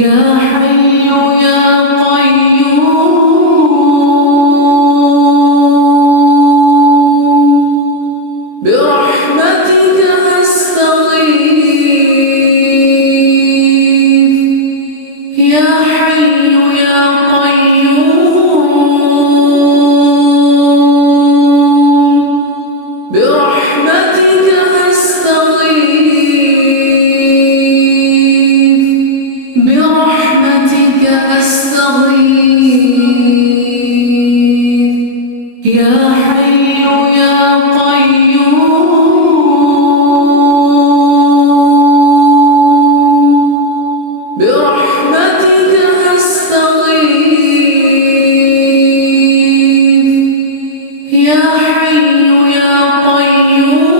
يا حي يا قيوم برحمتك أستغيث يا حي يا قيوم برحمتك أستغيث برحمتك أستغيث يا حي يا قيوم برحمتك أستغيث يا حي يا قيوم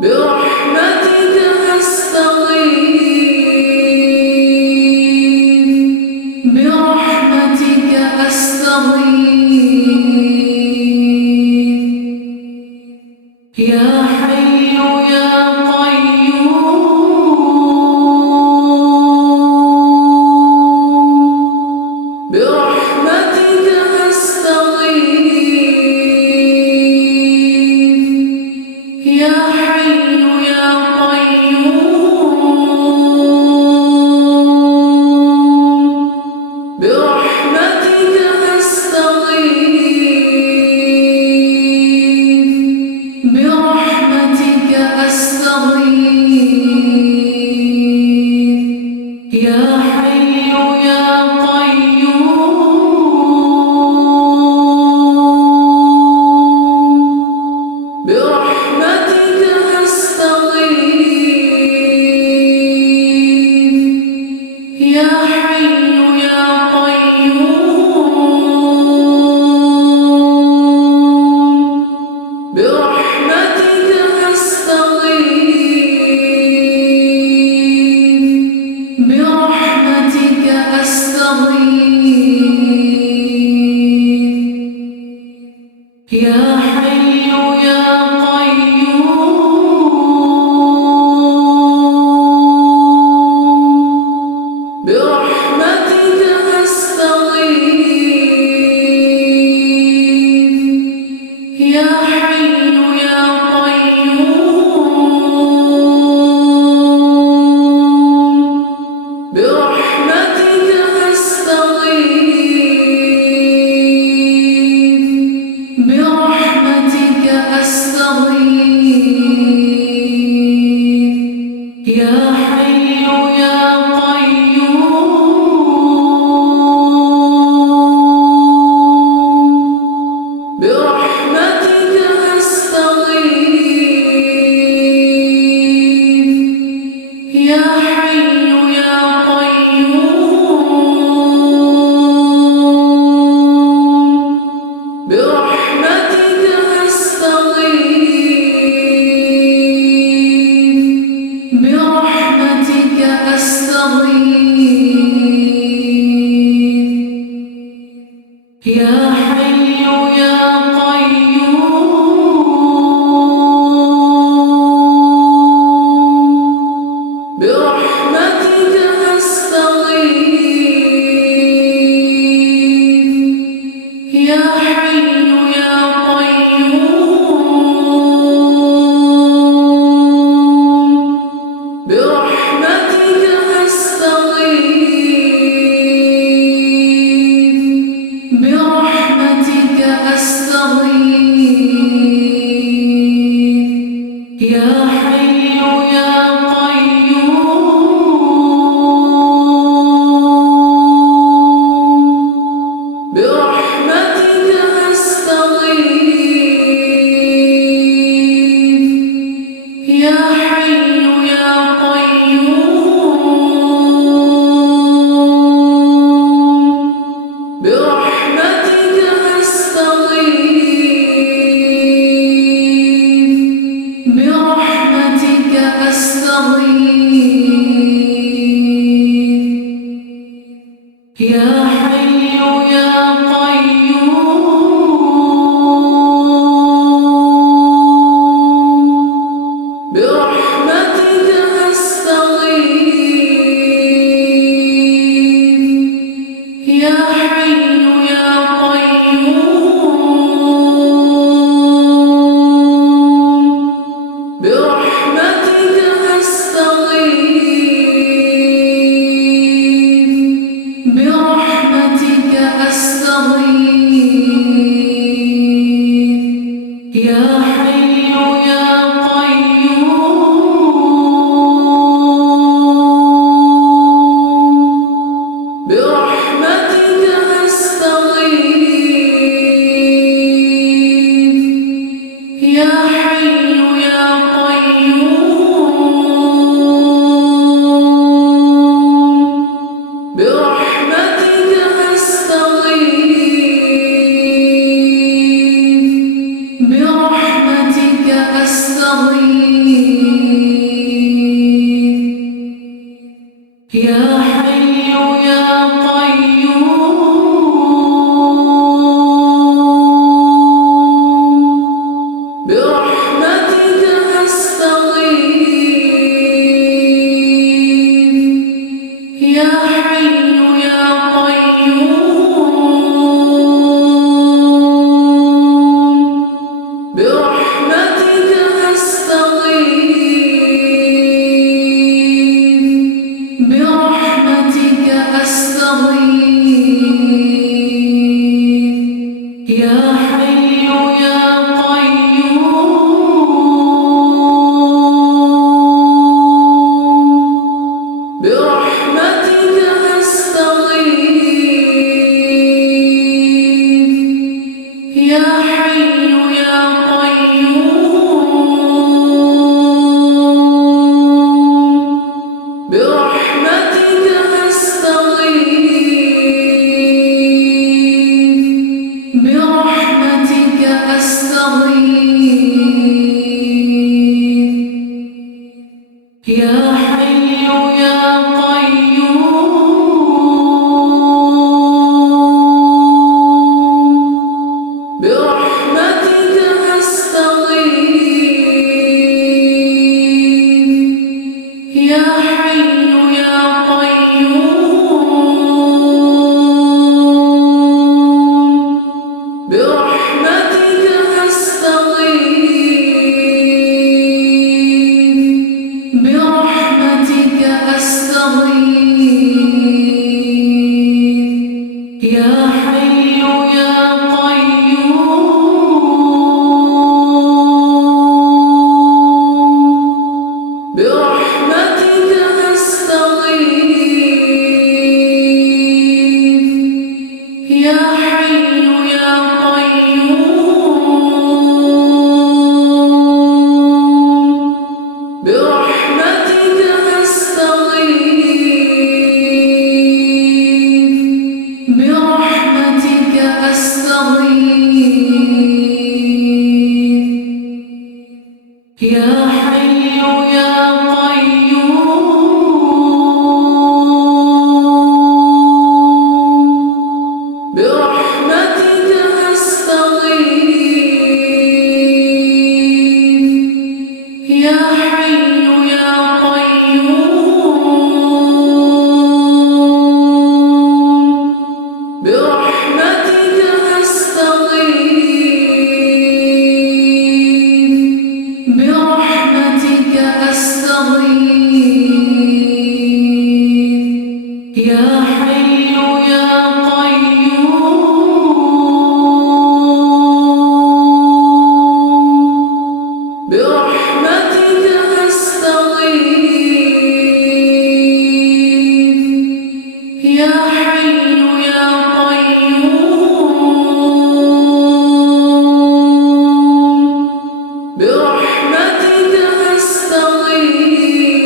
برحمتك أستغيث برحمتك أستغيث يا حي يا قيوم برحمتك أستغيث يا حي يا قيوم برحمتك أستغيث برحمتك أستغيث يا حي يا قيوم برحمتك أستغيث يا حي يا قيوم برحمتك أستغيث برحمتك أستغيث يا حي يا قيوم برحمتك أستغيث يا حي يا قيوم برحمتك أستغيث برحمتك أستغيث يا حي يا قيوم برحمتك أستغيث يا حي يا قيوم برحمتك أستغيث برحمتك أستغيث يا حي يا قيوم برحمتك أستغيث يا حي يا قيوم برحمتك أستغيث برحمتك أستغيث يا حي يا قيوم برحمتك أستغيث يا حي يا قيوم برحمتك أستغيث برحمتك أستغيث يا حي يا قيوم برحمتك أستغيث يا حي يا قيوم برحمتك أستغيث برحمتك أستغيث يا حي يا قيوم برحمتك أستغيث يا حي يا قيوم برحمتك أستغيث برحمتك أستغيث يا حي يا قيوم برحمتك أستغيث يا حي يا قيوم برحمتك أستغيث برحمتك أستغيث يا حي يا قيوم برحمتك أستغيث يا حي يا قيوم برحمتك أستغيث برحمتك أستغيث يا حي يا قيوم برحمتك أستغيث يا حي يا قيوم برحمتك أستغيث برحمتك أستغيث يا حي يا قيوم برحمتك أستغيث يا حي يا قيوم برحمتك أستغيث برحمتك أستغيث يا حي يا قيوم برحمتك أستغيث يا حي يا قيوم برحمتك أستغيث برحمتك أستغيث يا حي يا قيوم برحمتك أستغيث يا حي يا قيوم برحمتك أستغيث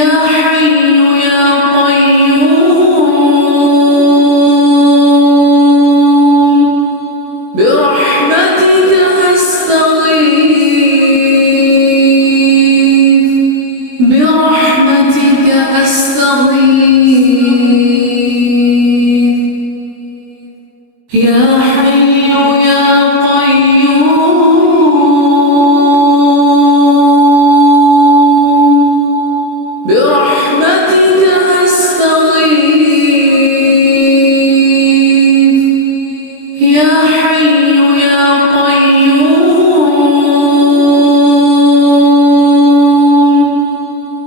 يا حي يا قيوم برحمتك أستغيث برحمتك أستغيث يا حي يا قيوم برحمتك أستغيث يا حي يا قيوم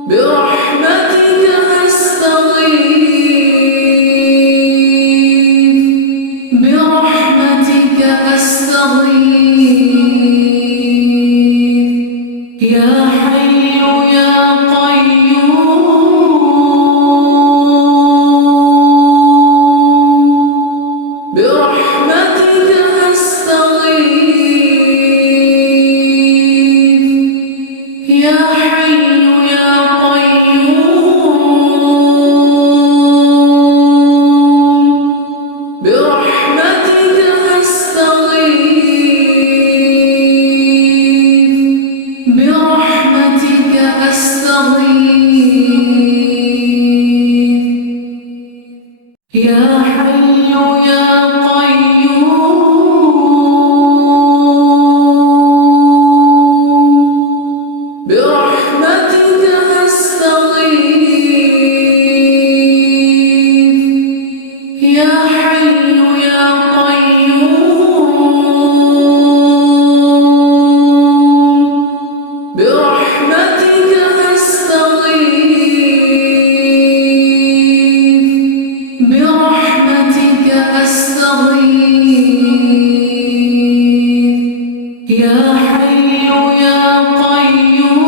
برحمتك أستغيث برحمتك أستغيث يا حي يا قيوم برحمتك أستغيث يا حي يا قيوم برحمتك أستغيث برحمتك أستغيث يا حي يا قيوم برحمتك أستغيث يا حي يا قيوم برحمتك أستغيث برحمتك أستغيث يا حي يا قيوم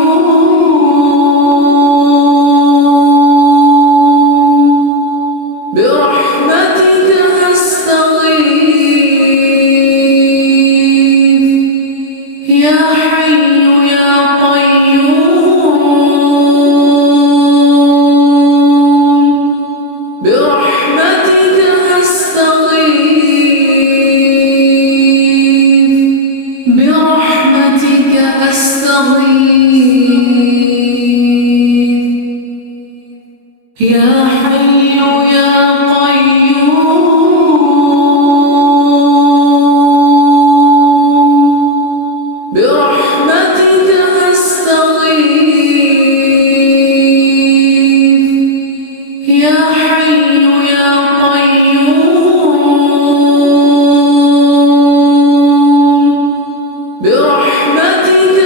برحمتك أستغيث يا حي يا قيوم برحمتك أستغيث برحمتك أستغيث يا حي يا قيوم برحمتك أستغيث يا حي يا قيوم برحمتك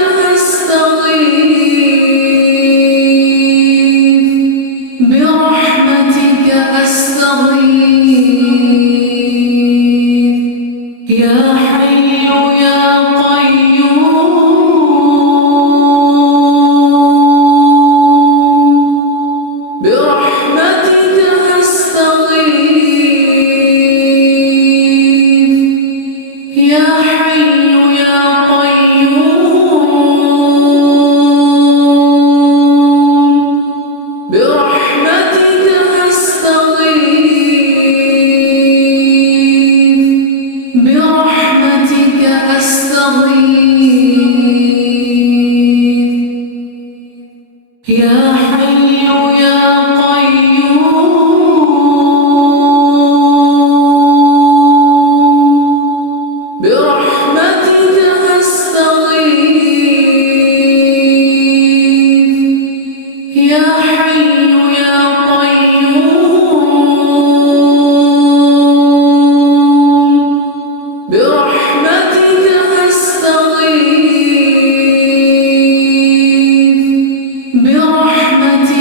أستغيث برحمتك أستغيث يا حي يا قيوم برحمتك أستغيث يا حي يا قيوم برحمتك أستغيث برحمتك أستغيث يا حي يا قيوم برحمتك أستغيث يا حي يا قيوم برحمتك أستغيث برحمتك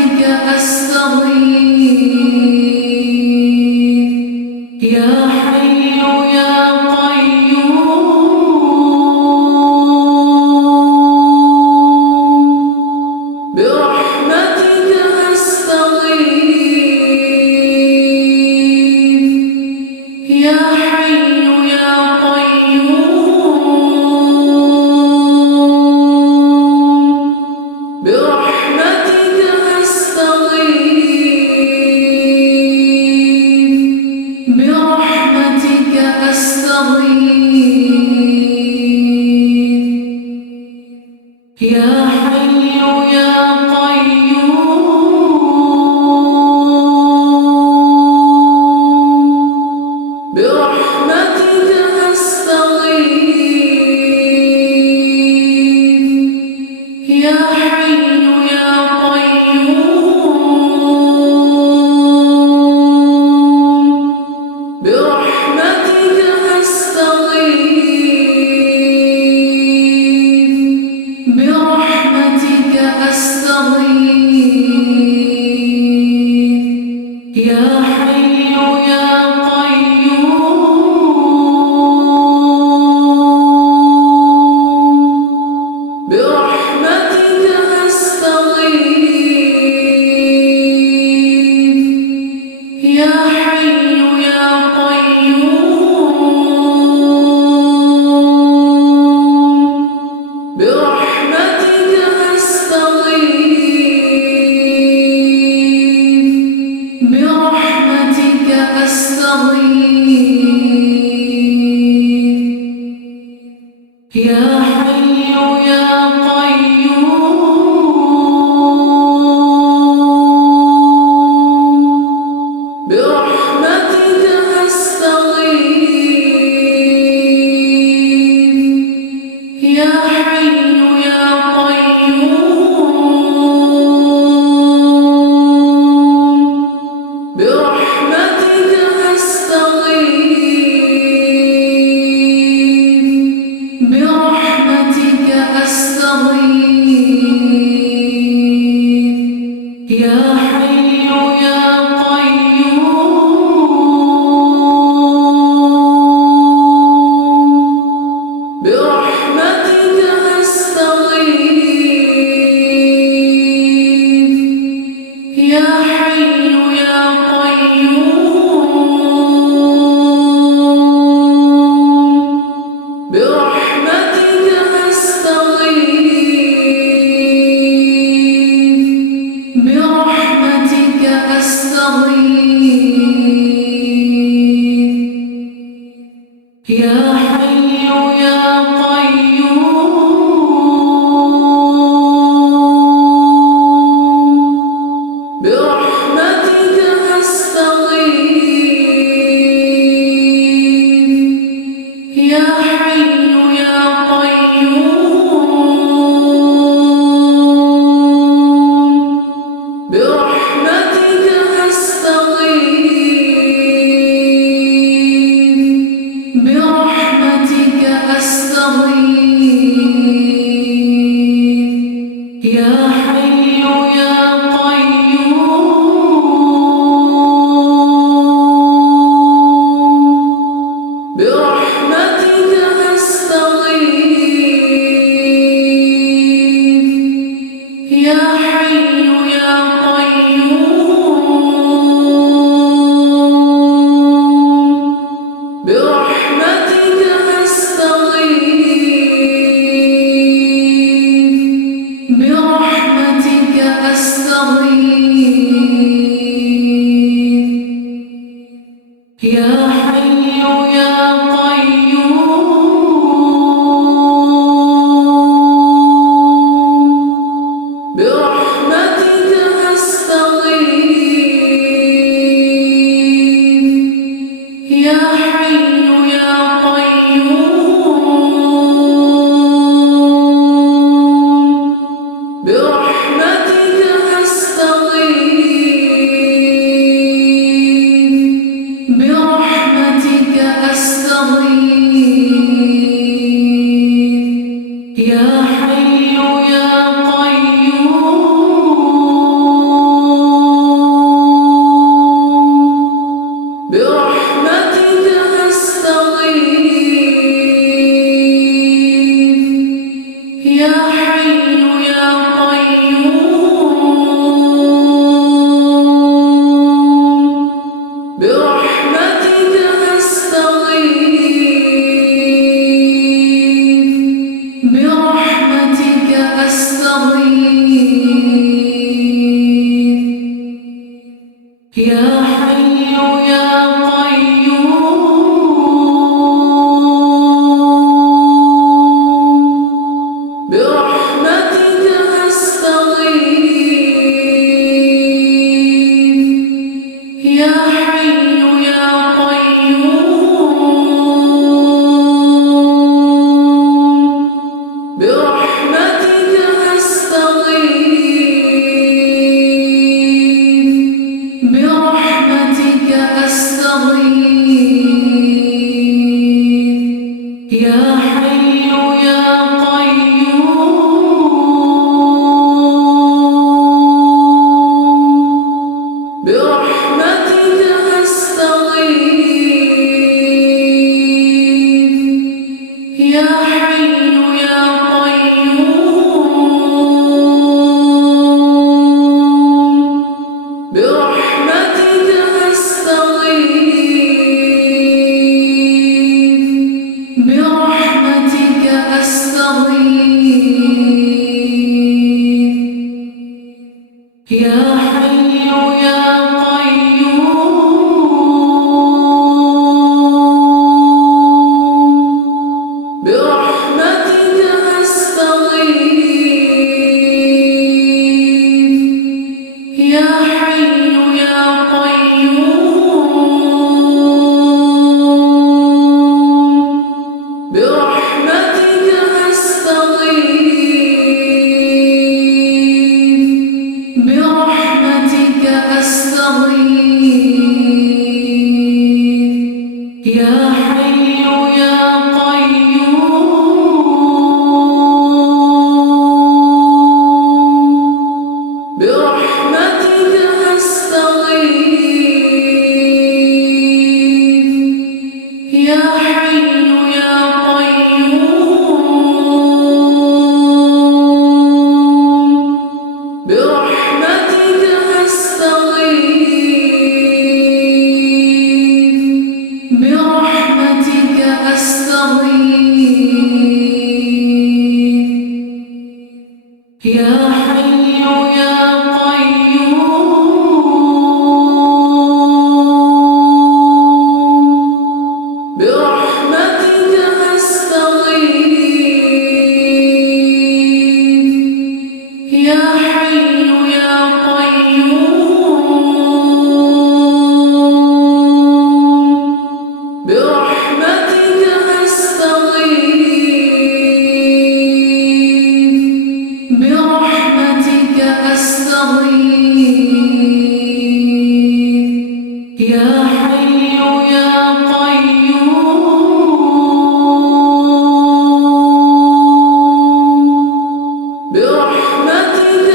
حي يا قيوم برحمتك أستغيث يا حي يا قيوم برحمتك أستغيث برحمتك أستغيث يا حي يا قيوم برحمتك أستغيث يا حي يا قيوم برحمتك أستغيث برحمتك أستغيث يا حي يا قيوم برحمتك أستغيث يا حي يا قيوم برحمتك أستغيث برحمتك أستغيث يا حي يا قيوم برحمتك أستغيث يا حي يا قيوم برحمتك أستغيث برحمتك أستغيث يا حي يا قيوم برحمتك أستغيث يا حي يا قيوم برحمتك أستغيث برحمتك أستغيث يا حي يا قيوم برحمتك أستغيث يا حي يا قيوم برحمتك أستغيث برحمتك أستغيث يا حي يا قيوم برحمتك أستغيث يا حي يا قيوم برحمتك أستغيث برحمتك أستغيث يا حي يا قيوم برحمتك أستغيث يا حي يا قيوم برحمتك أستغيث برحمتك أستغيث يا حي يا قيوم برحمتك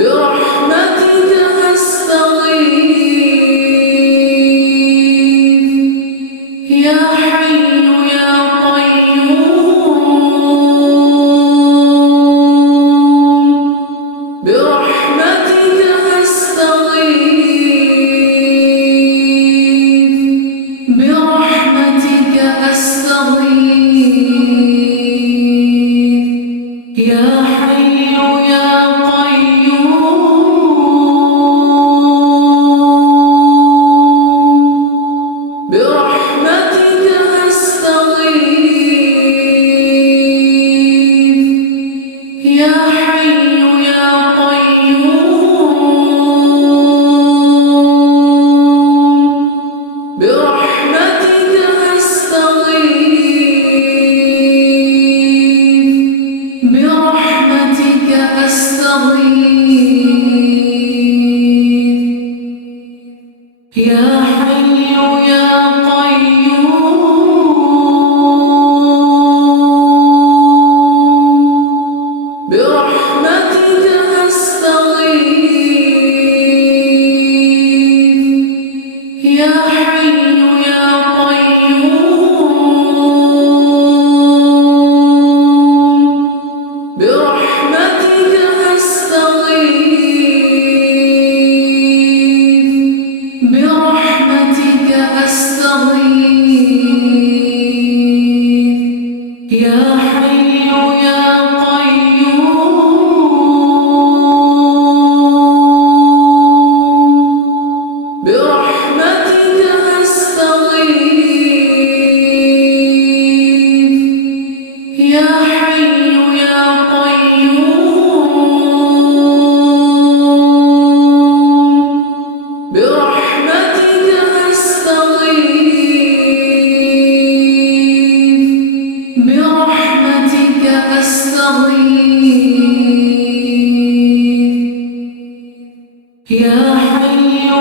برحمتك أستغيث يا حي يا قيوم برحمتك أستغيث برحمتك أستغيث يا حي يا قيوم برحمتك أستغيث يا حي يا قيوم برحمتك أستغيث برحمتك أستغيث يا حي يا قيوم برحمتك أستغيث يا حي يا قيوم برحمتك أستغيث برحمتك أستغيث يا حي يا قيوم برحمتك أستغيث يا حي يا قيوم برحمتك أستغيث برحمتك أستغيث يا حي